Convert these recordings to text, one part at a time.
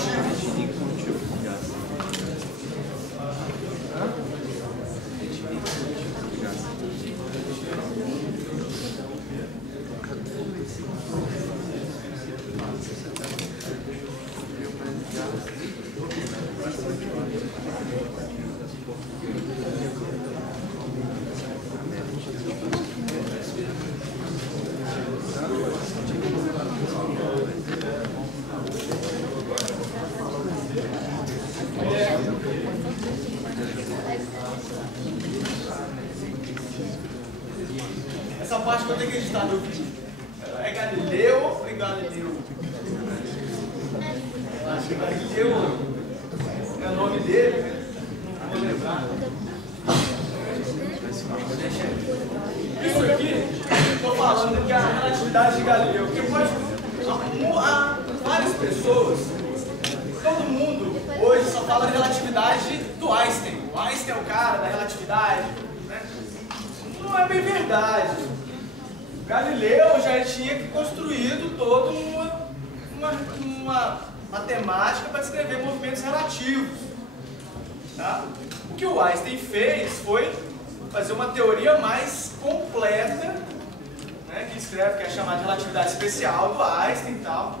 relativos. Essa parte que eu tenho que editar no vídeo. É Galileu ou foi Galileu? Acho que Galileu é o nome dele. Não vou lembrar. Isso aqui, estou falando que é a relatividade de Galileu. Porque pode. Há várias pessoas, todo mundo hoje só fala de relatividade do Einstein. O Einstein é o cara da relatividade. Né? Não é bem verdade. Galileu já tinha construído toda uma matemática para descrever movimentos relativos. Tá? O que o Einstein fez foi fazer uma teoria mais completa, né, que escreve, que é chamada de relatividade especial do Einstein e tal,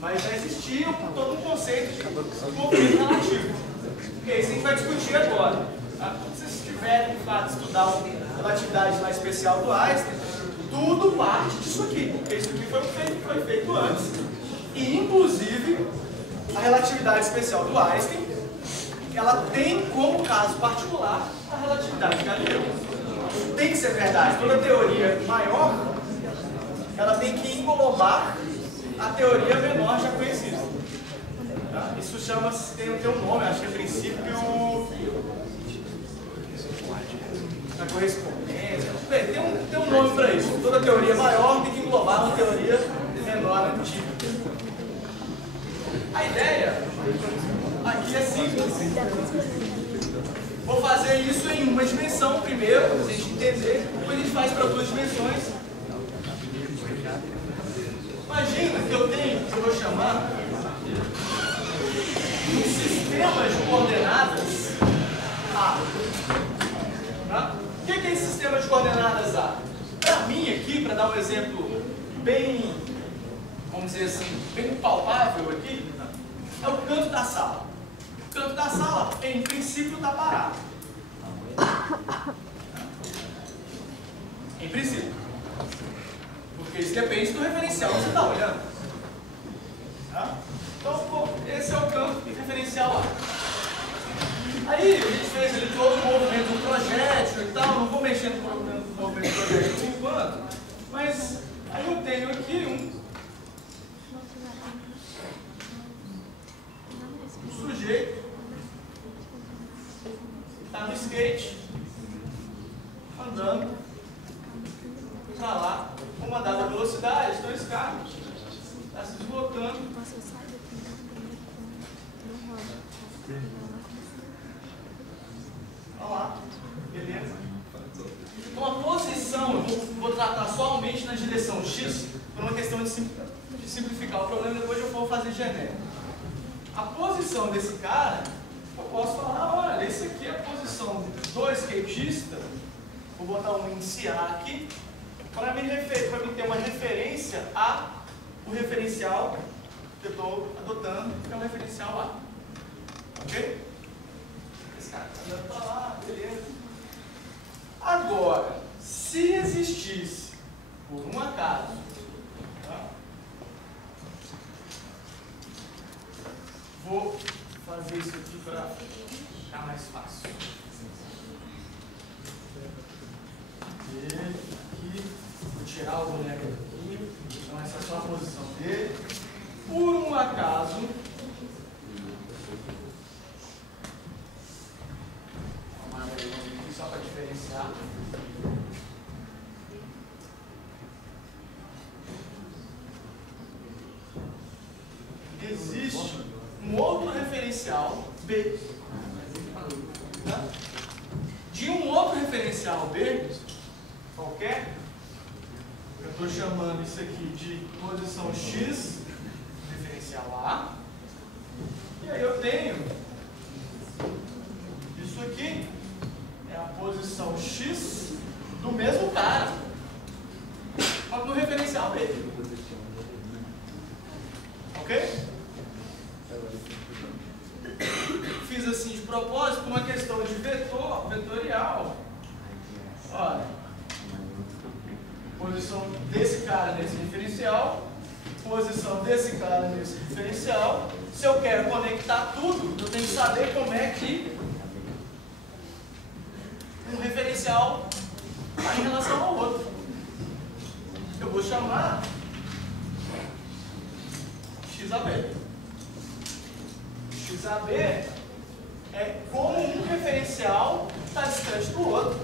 mas já existia todo um conceito de movimento relativo. Que é isso que a gente vai discutir agora. Tá? Quando vocês tiverem, de fato, estudar a relatividade lá especial do Einstein, tudo parte disso aqui, porque isso aqui foi feito antes. E, inclusive, a relatividade especial do Einstein, ela tem como caso particular a relatividade de Galileu. Tem que ser verdade. Toda teoria maior, ela tem que englobar a teoria menor já conhecida. Tá? Isso chama-se, tem um nome, acho que é princípio da correspondência. Tem um nome para isso. Toda teoria maior tem que englobar uma teoria menor antiga. A ideia aqui é simples. Vou fazer isso em uma dimensão primeiro, para a gente entender. Depois a gente faz para duas dimensões. Imagina que eu vou chamar um sistema de coordenadas A. Tá? O que é esse sistema de coordenadas A? Para mim aqui, para dar um exemplo bem, vamos dizer assim, bem palpável aqui, é o canto da sala. O canto da sala, em princípio, está parado. Em princípio. Porque isso depende do referencial que você está olhando. Tá? Então, esse é o campo referencial A. Aí, a gente fez ali todo o movimento do projétil e tal. Não vou mexer no movimento do projétil por enquanto. Mas, aí eu tenho aqui um sujeito que está no skate, andando para lá, com uma dada velocidade, então esse carro está se deslocando. Olha lá, beleza? Então a posição, eu vou tratar somente na direção X, por uma questão de simplificar o problema, depois eu vou fazer genérico. A posição desse cara, eu posso falar, olha, esse aqui é a posição do skatista, vou botar um índice A aqui, para me ter uma referência a o referencial que eu estou adotando, que é o referencial A. Ok? Esse cara está andando para lá, beleza. Agora, se existisse, por um acaso, tá? Vou fazer isso aqui para ficar mais fácil. Aqui, vou tirar o boneco aqui. Então essa é só a posição dele. Por um acaso, só para diferenciar. Existe um outro referencial B. Tá? De um outro referencial B, qualquer, eu estou chamando isso aqui de posição X, referencial A, E aí eu tenho isso aqui é a posição X do mesmo cara, só que no referencial B. Ok? Fiz assim de propósito, uma questão de vetorial. Olha, posição desse cara nesse referencial, posição desse cara nesse referencial. Se eu quero conectar tudo, eu tenho que saber como é que um referencial está em relação ao outro. Eu vou chamar XAB. XAB é como um referencial está distante do outro.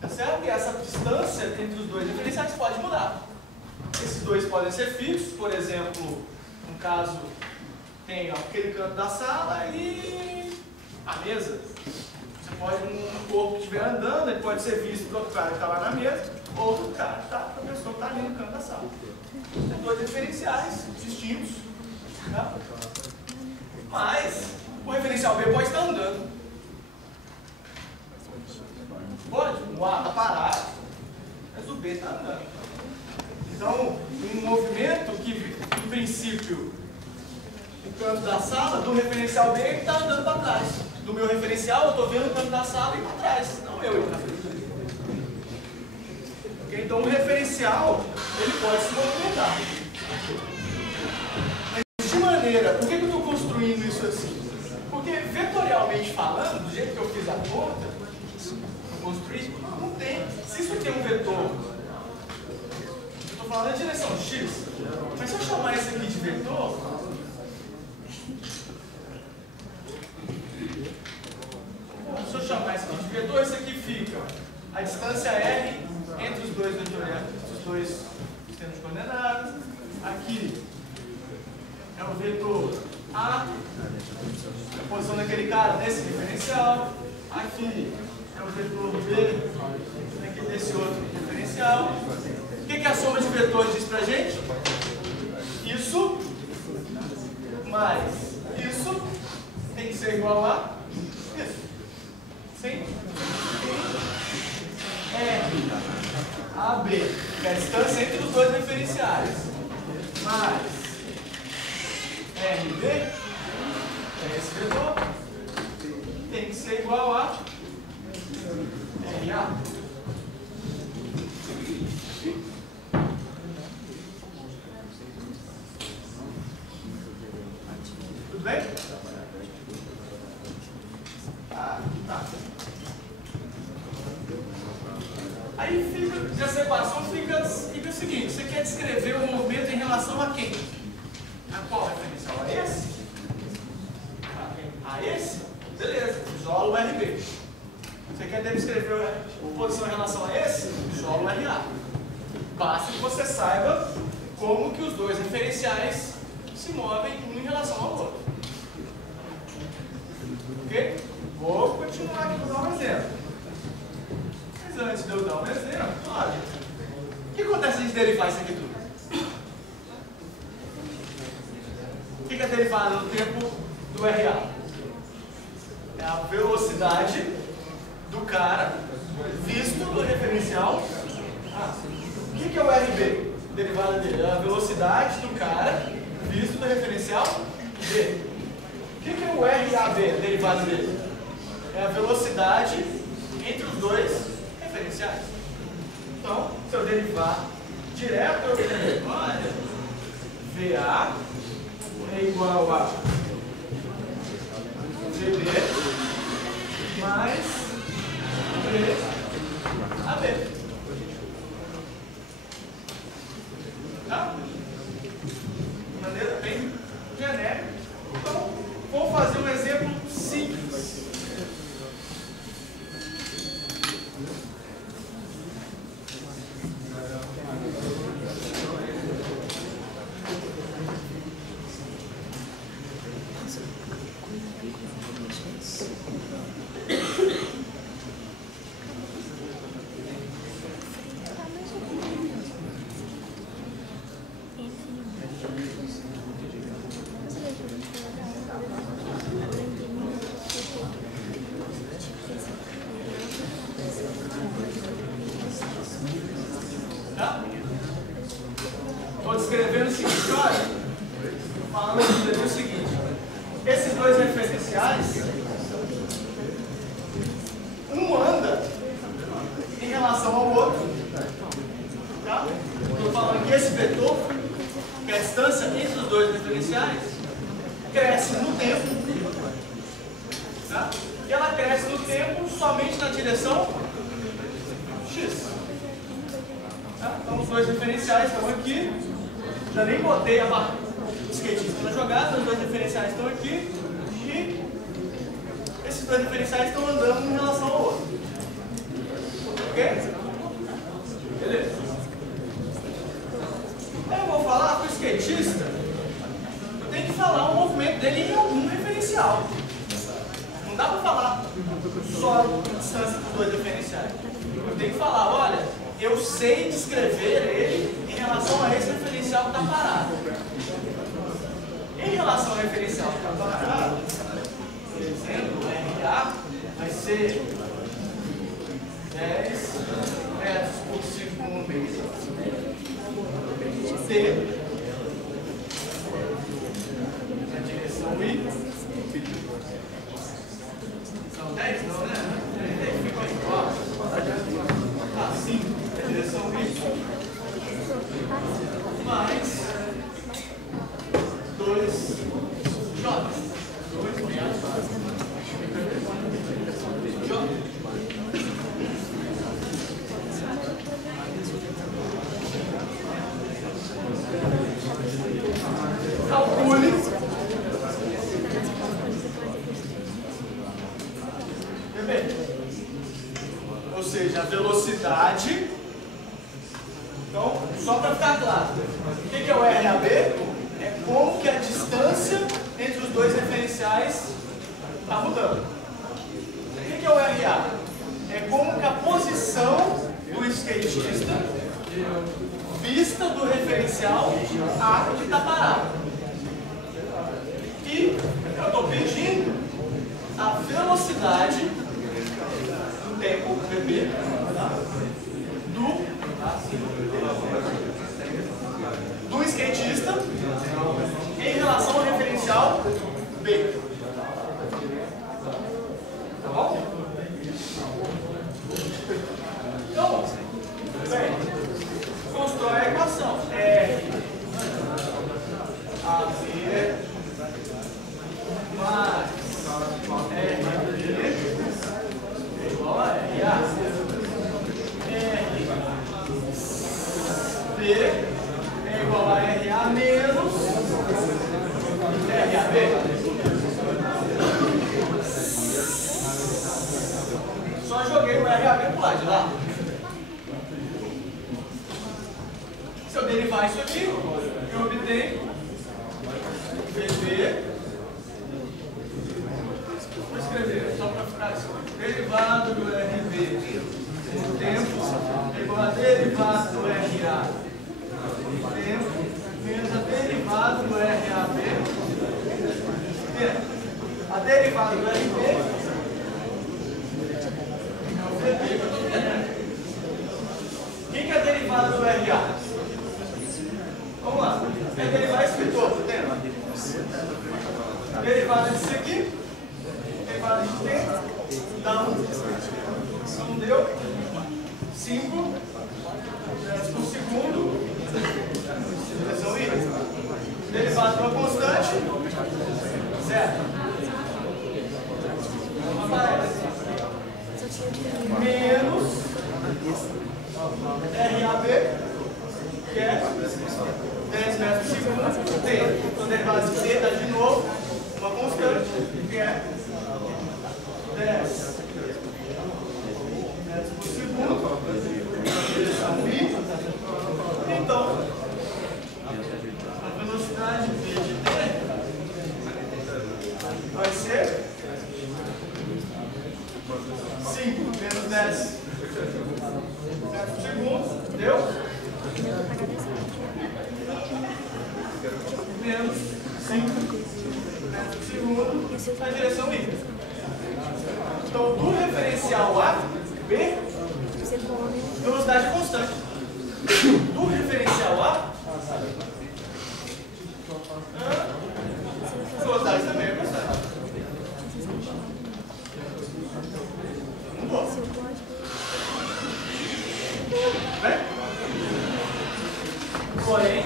Tá certo? E essa distância entre os dois referenciais pode mudar. Esses dois podem ser fixos, por exemplo, no caso, tem aquele canto da sala e a mesa. Você pode, um corpo que estiver andando, ele pode ser visto pelo cara que está lá na mesa, ou do cara, tá? A pessoa que está ali no canto da sala. Tem dois referenciais distintos. Tá? Mas o referencial B pode estar andando. Pode? O A está parado, mas o B está andando. Então, um movimento que, em princípio, o canto da sala, do referencial B, está andando para trás. Do meu referencial, eu estou vendo o canto da sala e para trás, não eu ir para frente. Okay? Então, o referencial, ele pode se movimentar. Mas, de maneira, por que eu estou construindo isso assim? Porque, vetorialmente falando, do jeito que eu fiz a conta, construir, não tem. Se isso aqui é um vetor, eu estou falando da direção X, mas se eu chamar isso aqui de vetor, se eu chamar isso aqui de vetor, isso aqui fica a distância R entre os dois vetoriais, os dois sistemas coordenados. Aqui é o vetor A, a posição daquele cara nesse referencial. Aqui é o vetor B, aqui desse outro referencial. O que a soma de vetores diz pra gente? Isso mais isso tem que ser igual a isso. Sim? R, AB, que é a distância entre os dois referenciais, mais RB, é esse vetor, tem que ser igual a RA. Tudo bem? Tá. Aí fica, a separação fica o seguinte: você quer descrever o movimento em relação a quem? A qual referencial? A esse? A esse? Beleza, isola o RB. Você quer descrever a posição em relação a esse? Isola o RA. Basta que você saiba como que os dois referenciais se movem um em relação ao outro. Ok? Vou continuar aqui, vou dar um exemplo. Mas antes de eu dar um exemplo, olha, o que acontece se a gente derivar isso aqui tudo? O que é a derivada do tempo do RA? É a velocidade do cara visto do referencial. O que é o RB? Derivada dele é a velocidade do cara visto do referencial B. O que é o RAB? Derivada dele é a velocidade entre os dois referenciais. Então, se eu derivar direto, eu tenho, olha, VA é igual a VB mais AB. Tá? De maneira bem genérica. Então, vou fazer um exemplo simples. Tá? Estou descrevendo o seguinte, olha, falando o seguinte, esses dois referenciais, um anda em relação ao outro, tá? Estou falando que esse vetor, que é a distância entre os dois referenciais, cresce no tempo, tá? E ela cresce no tempo somente na direção x. Tá? Então os dois referenciais estão aqui, já nem botei a barra skatista na jogada, os dois referenciais estão aqui e esses dois referenciais estão andando em relação ao outro. Ok? Beleza? Aí eu vou falar para o skatista, eu tenho que falar o movimento dele em algum referencial. Não dá para falar só a distância dos dois referenciais. Eu tenho que falar, olha, eu sei descrever ele em relação a esse referencial que está parado. Em relação ao referencial que está parado, por exemplo, RA vai ser 10 metros por segundo T na direção I. São 10 não, né? Ficou igual. Ah, 5 na direção I. Mais 2 J. 2 metros. J. Calcule. Ou seja, a velocidade. Então, só para ficar claro, o que é o RAB? É como que a distância entre os dois referenciais está mudando. O que é o RA? É como que a posição do skatista vista do referencial A que está parado. E eu estou pedindo a velocidade do tempo, VB, do skatista em relação ao referencial B. Tá bom? Então, bem, constrói a equação. R AB mais RB é igual a RA. B é igual a RA menos RAB. Só joguei o RAB pro lado de lá. Se eu derivar isso aqui, eu obtenho VB. Vou escrever só para ficar assim. Derivado do RB no tempo é igual a derivado do RA no tempo menos a derivada do RAB. A derivada do RB é o VB que eu estou querendo. O que é a derivada do RA? Vamos lá. É derivar esse vetor, tá vendo? A derivada disso aqui, derivada de tempo, dá 1. Não deu 5 metros por segundo. Direção I. Derivada de uma constante, certo? Aparece menos RAB, que é 10 metros por segundo. T. Então, derivada de C dá de novo uma constante, que é 10 metros por segundo. Direção I. Então, a velocidade V de T vai ser 5 menos 10 metros por segundo. Deu? Menos 5 metros por segundo na direção I. Então, do referencial A, B, velocidade é constante. Né? Porém,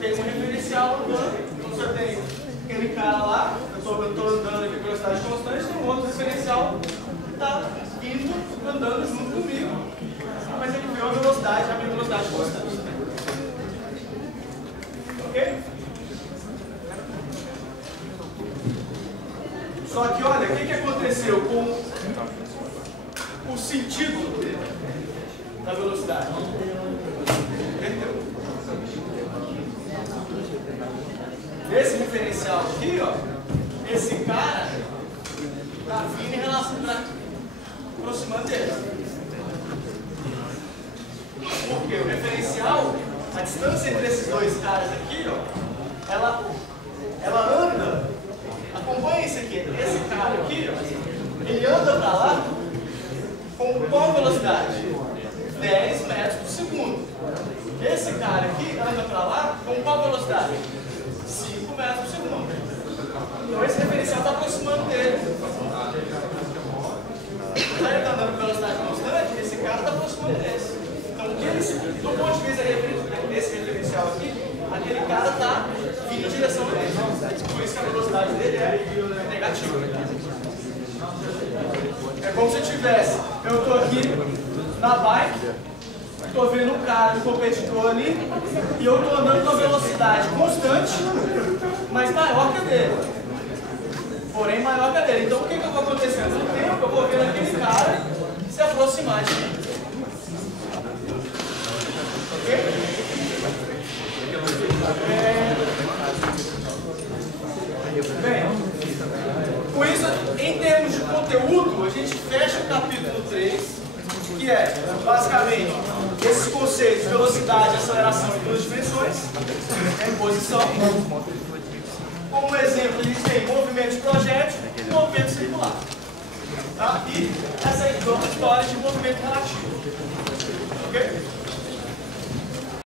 tem um referencial andando. Então você tem aquele cara lá, eu estou andando aqui com velocidade constante, tem um outro referencial que está indo, andando junto comigo. Mas ele viu a minha velocidade constante. Ok? Só que olha, o que aconteceu com o sentido da velocidade? Entendeu? Esse referencial aqui, ó, esse cara está vindo em relação, tá aproximando dele. Porque o referencial, a distância entre esses dois caras aqui, ó, ela anda, acompanha isso aqui, esse cara aqui, ó, ele anda para lá com qual velocidade? 10 metros por segundo. Esse cara aqui anda para lá com qual velocidade? 5 metros por segundo. Então esse referencial está aproximando dele. Já ele está andando com velocidade constante, esse cara está aproximando desse. Então, do ponto de vista desse referencial aqui, aquele cara está vindo em direção a ele. Por isso que a velocidade dele é negativa. É como se eu tivesse, eu estou aqui na bike, estou vendo um cara, um competidor ali, e eu estou andando com a velocidade constante, mas maior que a dele. Porém, maior que a dele. Então, o que eu vou acontecendo? No tempo, eu vou vendo aquele cara se aproximar de mim. Bem, com isso, em termos de conteúdo, a gente fecha o capítulo 3, que é, basicamente, esses conceitos de velocidade, aceleração em duas dimensões, em posição. Como exemplo, a gente tem movimento de projétil e movimento circular. Tá? E essa é a história de movimento relativo. Ok?